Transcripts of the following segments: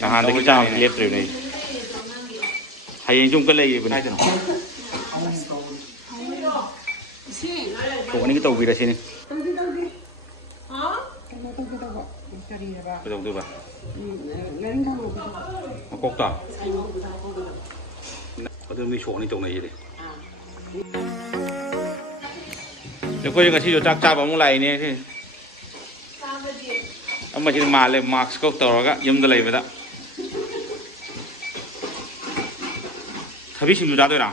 ꯅꯍꯥꯟꯗꯒꯤ ꯆꯥꯕꯁꯤ ꯂꯦꯞꯇ꯭ꯔꯤꯕꯅꯦ ꯍꯌꯦꯡꯁꯨ ꯑꯃꯨꯛꯀ ꯂꯩꯔꯤꯕꯅꯦ ꯁꯣꯛ ꯑꯅꯤꯒꯤ ꯇꯧꯕꯤꯔꯁꯤꯅꯤ ꯀꯩꯗꯧꯗꯣꯏꯕ ꯃꯀꯣꯛꯇ ꯑꯗꯨ ꯃꯤ ꯁꯣꯛ ꯑꯅꯤ ꯇꯧꯅꯩꯁꯤꯗꯤ ꯑꯩꯈꯣꯏ ꯉꯁꯤꯁꯨ ꯆꯥꯛ ꯆꯥꯕ ꯑꯃꯨꯛ ꯂꯥꯛꯏꯅꯦ ꯁꯤ ꯑꯃꯁꯤꯗꯤ ꯃꯥꯜꯂꯦ ꯃꯥꯛꯁ ꯀꯣꯛ ꯇꯧꯔꯒ ꯌꯨꯝꯗ ꯂꯩꯕꯗ ꯊꯕꯤ ꯁꯤꯡꯖꯨ ꯆꯥꯗꯣꯏꯔꯥ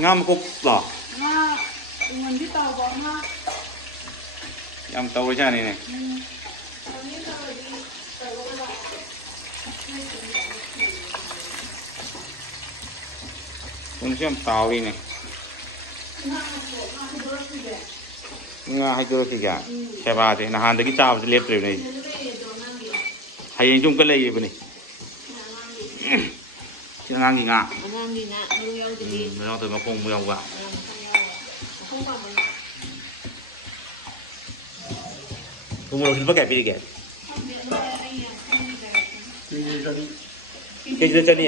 ꯉꯥ ꯃꯀꯣꯛꯂꯣ ꯌꯥꯝ ꯇꯧꯔꯖꯥꯠꯅꯤꯅꯦ ꯊꯨꯝꯁꯨ ꯌꯥꯝ ꯇꯥꯎꯔꯤꯅꯦ ꯉꯥ ꯍꯩꯗꯣꯔꯛꯈꯤꯒꯦ ꯁꯦꯕꯥꯗꯤ ꯅꯍꯥꯟꯗꯒꯤ ꯆꯥꯕꯁꯤ ꯂꯦꯞꯇ꯭ꯔꯤꯕꯅꯦ ꯑꯩꯁꯦ ꯍꯌꯦꯡꯁꯨ ꯑꯃꯨꯛꯀ ꯂꯩꯔꯤꯕꯅꯤ ꯁꯤ ꯑꯉꯥꯡꯒꯤ ꯉꯥ ꯃꯔꯨ ꯌꯥꯎꯗꯕ ꯃꯈꯣꯡ ꯌꯥꯎꯕ ꯊꯨꯝꯃꯣꯔꯣꯛ ꯂꯨꯄꯥ ꯀꯌꯥ ꯄꯤꯔꯤꯒꯦ ꯀꯦꯖꯤꯗ ꯆꯅꯤ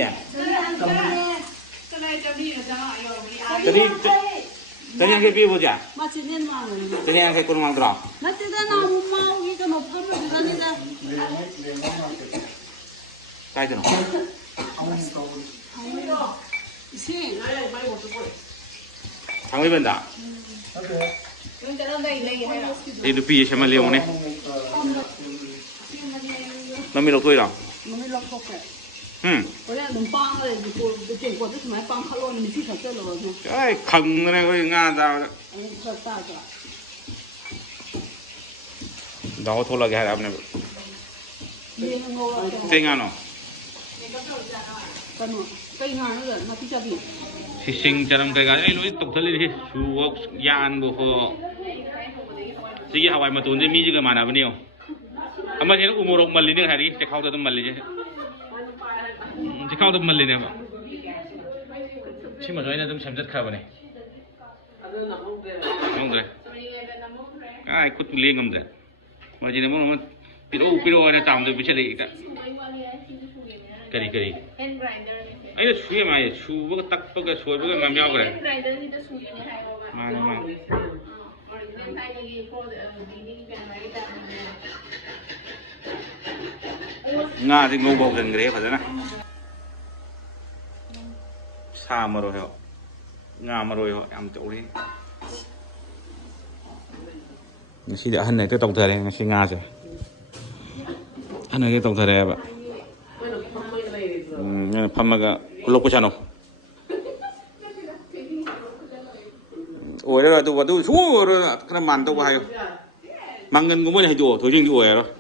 ꯆꯅꯤ ꯌꯥꯡꯈꯩ ꯄꯤꯕꯣ ꯆꯦ ꯆꯅꯤ ꯌꯥꯡꯈꯩ ꯀꯨꯟ ꯃꯉꯥꯗ꯭ꯔꯣ ꯀꯥꯏꯗꯅꯣ ꯊꯥꯡꯃꯩꯕꯟꯗ ꯑꯩ ꯅꯨꯄꯤ ꯁꯦꯝꯍꯜꯂꯤ ꯌꯦꯡꯉꯨꯅꯦ ꯃꯃꯤ ꯂꯧꯊꯣꯛꯏꯔꯣ ꯈꯪꯗꯅ ꯑꯩꯈꯣꯏ ꯉꯥ ꯆꯥꯕꯗ ꯗꯥꯎ ꯊꯣꯛꯂꯛꯑꯒꯦ ꯍꯥꯏꯔꯛꯑꯕꯅꯦꯕ ꯀꯩ ꯉꯥꯅꯣ ꯁꯤꯡ ꯆꯅꯝ ꯀꯩꯀꯥ ꯑꯩ ꯂꯣꯏ ꯇꯧꯊꯠꯂꯤꯅꯤ ꯁꯨꯕ ꯌꯥꯟꯕ ꯍꯣ ꯁꯤꯒꯤ ꯍꯋꯥꯏ ꯃꯇꯣꯟꯁꯦ ꯃꯤꯁꯤꯒ ꯃꯥꯟꯅꯕꯅꯦ ꯑꯃꯁꯤꯅ ꯎꯃꯣꯔꯣꯛ ꯃꯜꯂꯤꯅꯦ ꯍꯥꯏꯔꯤ ꯆꯦꯈꯥꯎꯗ ꯑꯗꯨꯝ ꯃꯜꯂꯤꯁꯦ ꯆꯦꯈꯥꯎꯗ ꯃꯜꯂꯤꯅꯦꯕ ꯁꯤꯃꯁꯨ ꯑꯩꯅ ꯑꯗꯨꯝ ꯁꯦꯝꯖꯠꯈ꯭ꯔꯕꯅꯦ ꯅꯝꯍꯧꯗ꯭ꯔꯦ ꯑꯩ ꯈꯨꯠꯇꯨ ꯂꯦꯡꯉꯝꯗ꯭ꯔꯦ ꯃꯁꯤꯅ ꯑꯃꯨꯛ ꯄꯤꯔꯛꯎ ꯍꯥꯏꯅ ꯆꯥꯝꯗ ꯄꯤꯁꯜꯂꯛꯏ ꯀꯔꯤ ꯑꯩꯅ ꯁꯨꯏ ꯃꯥꯏ ꯁꯨꯕꯒ ꯇꯛꯄꯒ ꯁꯣꯏꯕꯒ ꯃꯌꯥꯝ ꯌꯥꯎꯈ꯭ꯔꯦ ꯃꯥꯅꯤ ꯉꯥꯁꯤ ꯉꯧꯕ ꯍꯧꯖꯤꯟꯈ꯭ꯔꯦ ꯐꯖꯅ ꯁꯥ ꯃꯔꯣꯏ ꯍꯣ ꯉꯥ ꯃꯔꯣꯏ ꯍꯣ ꯌꯥꯝ ꯇꯧꯔꯤ ꯉꯁꯤꯗꯤ ꯑꯍꯟ ꯍꯦꯛꯇ ꯇꯧꯊꯔꯦ ꯉꯁꯤ ꯉꯥꯁꯦ ꯑꯍꯟ ꯍꯦꯛꯇ ꯇꯧꯊꯔꯦꯕ ꯐꯝꯃꯒ ꯈꯨꯜꯂꯛꯄ ꯁꯥꯅꯣ ꯑꯣꯏꯔꯔꯣꯏ ꯑꯗꯨ ꯁꯨꯡꯑꯣꯏ ꯈꯔ ꯃꯥꯟꯅꯗꯧꯕ ꯍꯥꯏꯌꯣ ꯃꯪꯒꯟꯒꯨꯝꯕ ꯑꯣꯏꯅ ꯍꯩꯗꯣꯛꯑꯣ ꯊꯣꯏꯗꯤꯡꯗꯤ ꯑꯣꯏꯔꯔꯣꯏ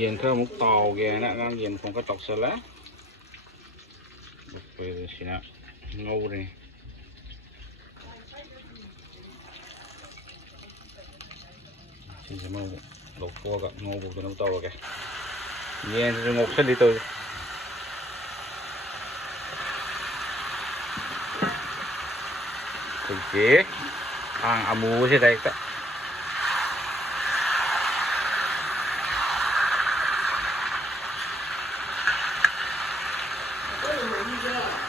ꯌꯦꯟ ꯈꯔ ꯑꯃꯨꯛ ꯇꯥꯎꯒꯦꯅ ꯑꯉꯥꯡ ꯌꯦꯟ ꯃꯈꯣꯡ ꯈꯔ ꯇꯥꯎꯁꯜꯂꯦ ꯁꯤꯅ ꯉꯧꯔꯦ ꯁꯤꯁꯦ ꯑꯃꯨꯛ ꯂꯧꯊꯣꯛꯑꯒ ꯉꯧꯕꯗꯨꯅ ꯇꯧꯔꯒꯦ ꯌꯦꯟꯁꯤꯁꯨ ꯉꯧꯁꯜꯂꯤ ꯇꯧꯔꯤ ꯑꯩꯈꯣꯏꯒꯤ ꯊꯥꯡ ꯑꯃꯨꯕꯁꯤꯗ ꯍꯦꯛꯇ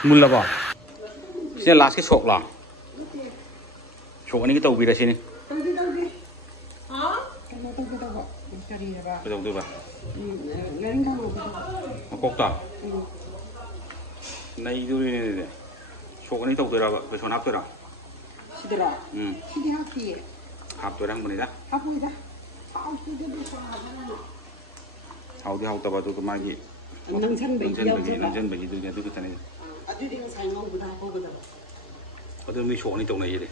ꯃꯨꯜꯂꯕꯣ ꯁꯤꯅ ꯂꯥꯁꯀꯤ ꯁꯣꯛꯂꯣ ꯁꯣꯛ ꯑꯅꯤꯒꯤ ꯇꯧꯕꯤꯔꯁꯤꯅꯤ ꯀꯩꯗꯧꯗꯣꯏꯕ ꯃꯀꯣꯛꯇ ꯅꯩꯗꯣꯔꯤꯅꯦ ꯑꯗꯨꯗꯤ ꯁꯣꯛ ꯑꯅꯤ ꯇꯧꯗꯣꯏꯔꯕ ꯕꯦꯁꯣꯟ ꯍꯥꯞꯇꯣꯏꯔꯥ 시들아. 시디 하기에. ꯍꯥꯞꯇꯣꯏꯔꯥ ꯍꯪꯕꯅꯤꯗ 하고이다. ꯍꯥꯎꯗꯤ ꯍꯥꯎꯇꯕ ꯑꯗꯨꯒ ꯃꯥꯒꯤ ꯅꯪꯁꯟꯕꯒꯤꯗꯨꯅꯤ ꯑꯗꯨ ꯈꯛꯇꯅꯤ ꯑꯗꯨꯗꯤ ꯉꯁꯥꯏ ꯉꯧꯕꯗ ꯍꯥꯞꯄꯧꯒꯗꯕ ꯑꯗꯨ ꯃꯤ ꯁꯣꯛ ꯑꯅꯤ ꯇꯧꯅꯩꯁꯤꯗꯤ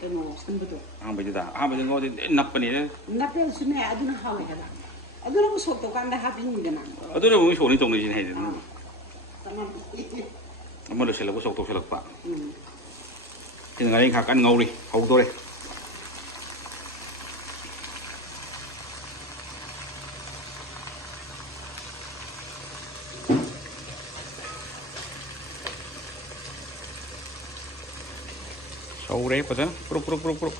ꯀꯩꯅꯣ ꯁꯟꯕꯗꯣ ꯑꯍꯥꯟꯕꯗ ꯉꯧꯗꯤ ꯅꯞꯄꯅꯤ ꯅꯞꯄꯁꯨꯅꯦ ꯑꯗꯨꯅ ꯍꯥꯎꯋꯦ ꯍꯥꯏꯕ ꯑꯗꯨꯅ ꯑꯃꯨꯛ ꯁꯣꯛ ꯇꯧꯀꯥꯟꯗ ꯍꯥꯞꯄꯤꯅꯤꯗꯅ ꯑꯗꯨꯅ ꯑꯃꯨꯛ ꯁꯣꯛ ꯑꯅꯤ ꯇꯧꯅꯩꯁꯤꯅꯤ ꯍꯥꯏꯗꯅ ꯑꯃ ꯂꯣꯏꯁꯤꯜꯂꯛꯄ ꯁꯣꯛ ꯇꯧꯁꯤꯜꯂꯛꯄ ꯁꯤꯅ ꯉꯥꯔꯤ ꯈꯔ ꯀꯟꯅ ꯉꯧꯔꯤ ꯍꯧꯗꯣꯔꯦ 서울에 보잖아. 뿌룩뿌룩뿌룩뿌룩.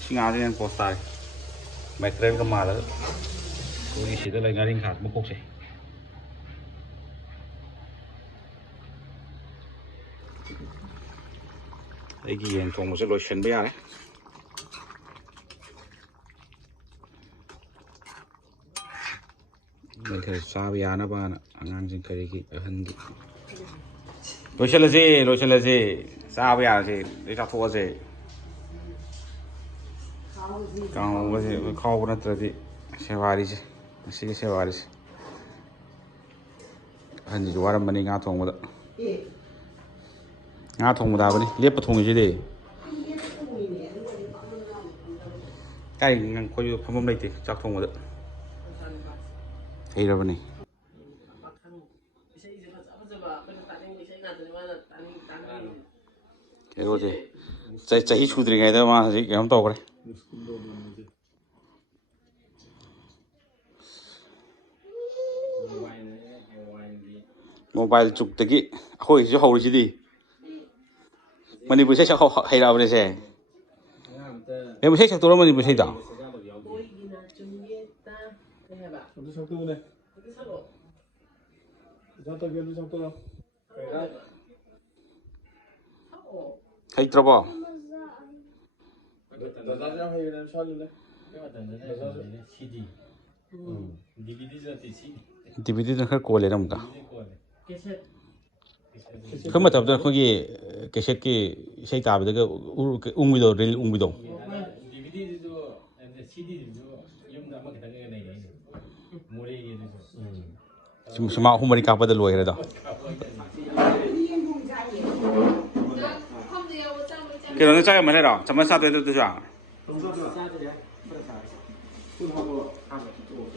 싱아지는 보스타이. 마이트레인 그마다. 우리 시들 레가링 가스 먹고세. 이게 연 통무서 로션 배야네. mình thử sao bây giờ nó bạn ăn ăn trên cái hơn cái rồi sẽ là gì sao bây giờ thì để cho thua gì còn cái gì kho nó từ gì xe vào đi chứ xe vào đi hơn gì cho mình ngã thùng một ngã thùng một đào đi liếp một thùng gì đi cái ngang coi như phong này thì chắc thùng một đợt thấy đâu này cái đó gì chạy chút đi ngay đó mà gì cái ông tàu đấy mobile chụp tới cái hồi chứ hầu gì đi mình đi sẽ học hay đâu đây sẽ em sẽ học tôi mình sẽ đào hay trouble DVD nó khác cô lấy đâu cả không mà tập đó có cái set cái xây tạp đó cái video reel video semua aku menikah pada luar itu. Kita ni cakap mana dah? Cuma satu itu tu saja.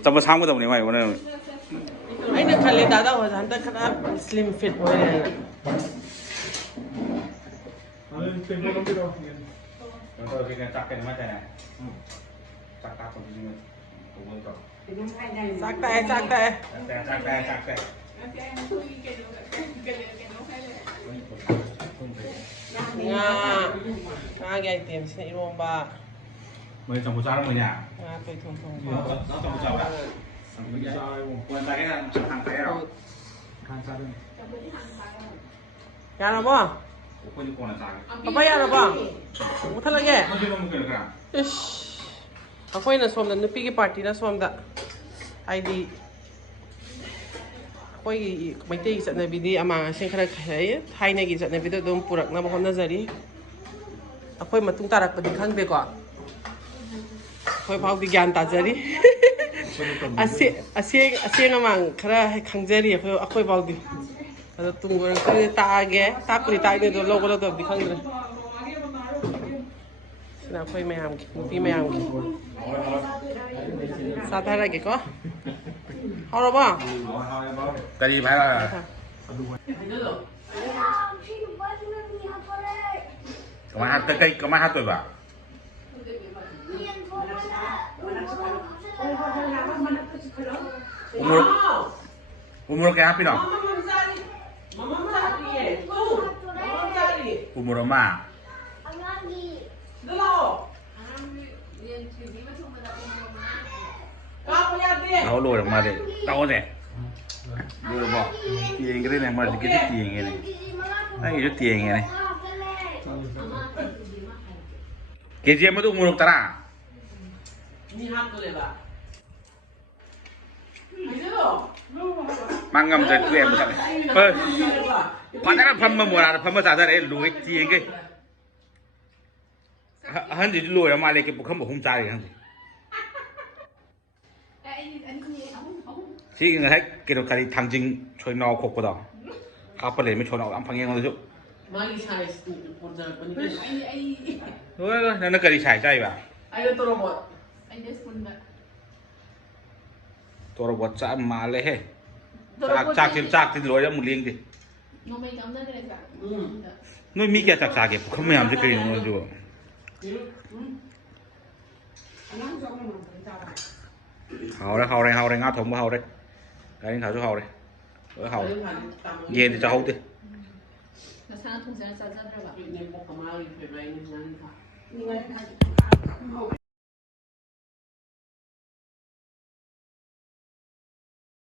Cuma sama tu ni mai mana? Ini kalau dah tahu, hantar kena slim fit boleh. Kalau kita cakap ni macam mana? Cakap apa ni? Saktai. Nga cái tiệm sẽ luôn ba. Mới trong một cháu đó mới nhà. Nga tôi thùng. Nó trong một cháu đó. Quan tay cái là hàng tay rồi. Hàng sao đây? Ya lah bang. Aku ni kau nak cakap. Apa ya lah bang? Betul lagi. Macam mana mungkin kerana? Ish. Aku ini suam dan nupi ke party na suam da. ID. Aku ini mai teh isat nabi di amang asyik kerana kaya. Hai ni isat nabi tu dom purak na bahon nazari. Aku ini matung tarak pada kang deko. Aku ini pau di gyan tajari. Asyik amang kerana kang jari. Aku ini pau di. Ada tunggu orang tu tak ni tu logo di kang dre. Nah, aku ini am, nupi am. Satu lagi ko. Halo bang. Tadi mana? Kemana tu bang? Umur ke apa dong? Umur ma? Tahu lu yang mana? Tahu deh. Lu mau tiang cái này mà cái tiang này, này itu tiang này. Cái gì mà tu umur tara? Ini hak tu leba. Mangam jadi tu yang besar. Mana kan pemma murah, pemma sadar lu tiang ke. Han jadi lu yang mana ke bukan bukan cari kan. Chỉ người thấy cái đồ cái thằng chính chơi nọ khóc quá đó, các bạn mới chơi nọ làm phăng nghe ngon chứ. Magi sai pun jangan pening. Thôi, nó cái gì xài chay bà. Ayo tu robot. Tôi là vật chạm mà lấy hết. Chắc thì lối ra một liêng đi. Nói mi kia chắc cái không mấy làm gì cái gì nữa hầu đây ngã thùng hầu đây. Cái thảo cho hầu đây. Ở hầu. Về thì cho hầu đi. ꯃꯁꯥꯅ ꯊꯣꯡꯖꯔ ꯆꯥꯖꯗ꯭ꯔꯕ picnic ꯄꯣꯛ ꯑꯃꯒꯤ favourite ꯅꯪ ค่ะ 你们看，